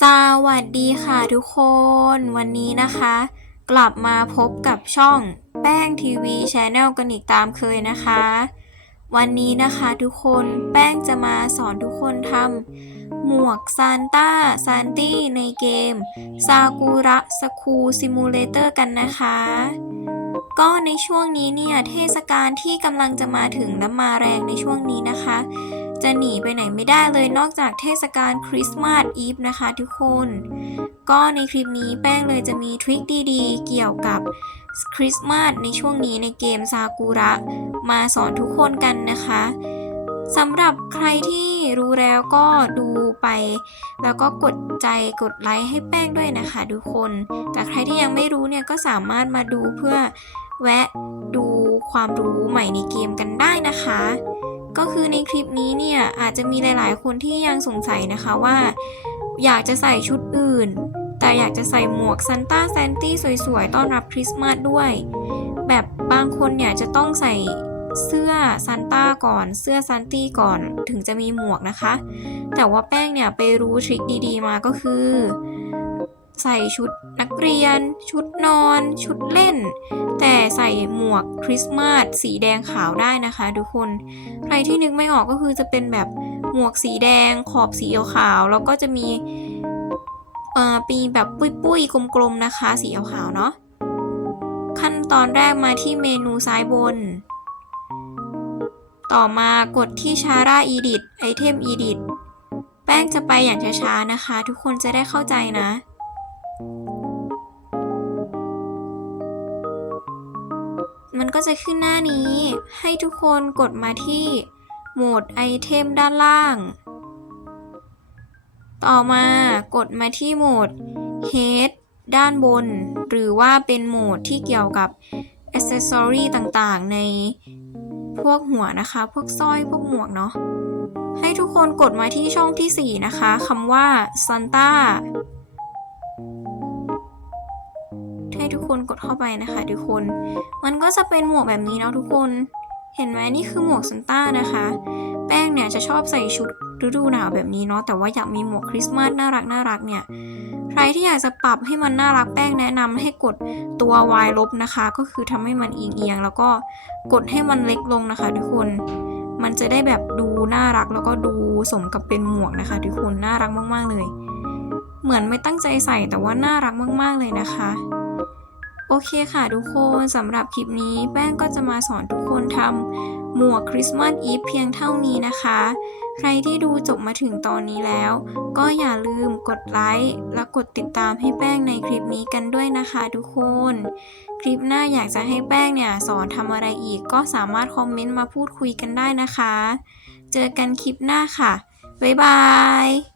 สวัสดีค่ะทุกคน วันนี้นะคะ กลับมาพบกับช่องแป้งทีวีชแนลกันอีกตามเคยนะคะ วันนี้นะคะทุกคนแป้งจะมาสอนทุกคนทำหมวกซานต้าซานตี้ในเกมซากุระสคูซิมูเลเตอร์กันนะคะ ก็ในช่วงนี้เนี่ยเทศกาลที่กำลังจะมาถึงและมาแรงในช่วงนี้นะคะ จะหนีไปไหนไม่ได้เลยนอกจากเทศกาลคริสต์มาสอีฟนะคะทุกคน ก็ในคลิปนี้แป้งเลยจะมีทริคดีๆ เกี่ยวกับคริสต์มาสในช่วงนี้ในเกมซากุระมาสอนทุกคนกันนะคะสำหรับใครที่รู้แล้วก็ดูไป แล้วก็กดใจกดไลค์ให้แป้งด้วยนะคะทุกคน แต่ใครที่ยังไม่รู้เนี่ยก็สามารถมาดูเพื่อแวะดูความรู้ใหม่ในเกมกันได้นะคะ ก็คือในคลิปนี้เนี่ยอาจจะมีหลายๆ คนที่ยังสงสัยนะคะว่า อยากจะใส่ชุดอื่น แต่อยากจะใส่หมวกซันต้าแซนตี้สวยๆ ต้อนรับคริสต์มาสด้วย แบบบางคนเนี่ยจะต้องใส่เสื้อซันต้าก่อน เสื้อซันตี้ก่อนถึงจะมีหมวกนะคะ แต่ว่าแป้งเนี่ยไปรู้ทริคดีๆมาก็คือ ใส่ชุดนักเรียน ชุดนอน ชุดเล่น แต่ใส่หมวกคริสต์มาสสีแดงขาวได้นะคะทุกคน ใครที่นึกไม่ออกก็คือจะเป็นแบบหมวกสีแดง ขอบสีขาว แล้วก็จะมีเอ่อปีแบบปุ้ยๆกลมๆนะคะ สีขาวๆเนาะขั้นตอนแรกมาที่เมนูซ้ายบน ต่อมากดที่ชาร่าอีดิทไอเทมอีดิทแป้งจะไปอย่างช้าๆนะคะ ทุกคนจะได้เข้าใจนะ มันก็จะขึ้นหน้านี้ ให้ทุกคนกดมาที่โหมดไอเทมด้านล่าง ต่อมากดมาที่โหมด Head ด้านบน หรือว่าเป็นโหมดที่เกี่ยวกับ Accessory ต่างๆ ในพวกหัวนะคะ พวกสร้อย พวกหมวกเนาะ ให้ทุกคนกดมาที่ช่องที่ 4 นะคะ คำว่า Santa ให้ทุ กคนกดเข้าไปนะคะ ทุกคน มันก็จะเป็นหมวกแบบนี้เนาะทุกคน เห็นไหมนี่คือหมวกซันต้านะคะ แป้งเนี่ยจะชอบใส่ชุดฤดูหนาวแบบนี้เนาะแต่ว่าอยากมีหมวกคริสต์มาสน่ารักน่ารักเนี่ยใครที่อยากจะปรับให้มันน่ารักแป้งแนะนำให้กดตัว Y ลบนะคะ ก็คือทำให้มันเอียงๆแล้วก็กดให้มันเล็กลงนะคะ ทุกคนมันจะได้แบบดูน่ารักแล้วก็ดูสมกับเป็นหมวกนะคะ ทุกคนน่ารักมากๆเลย เหมือนไม่ตั้งใจใส่แต่ว่าน่ารักมากๆเลยนะคะ โอเคค่ะทุกคนสำหรับคลิปนี้แป้งก็จะมาสอนทุกคนทำหมวกคริสต์มาสอีฟเพียงเท่านี้นะคะ ใครที่ดูจบมาถึงตอนนี้แล้ว ก็อย่าลืมกดไลค์และกดติดตามให้แป้งในคลิปนี้กันด้วยนะคะทุกคน คลิปหน้าอยากจะให้แป้งเนี่ยสอนทำอะไรอีกก็สามารถคอมเมนต์มาพูดคุยกันได้นะคะ เจอกันคลิปหน้าค่ะ บ๊ายบาย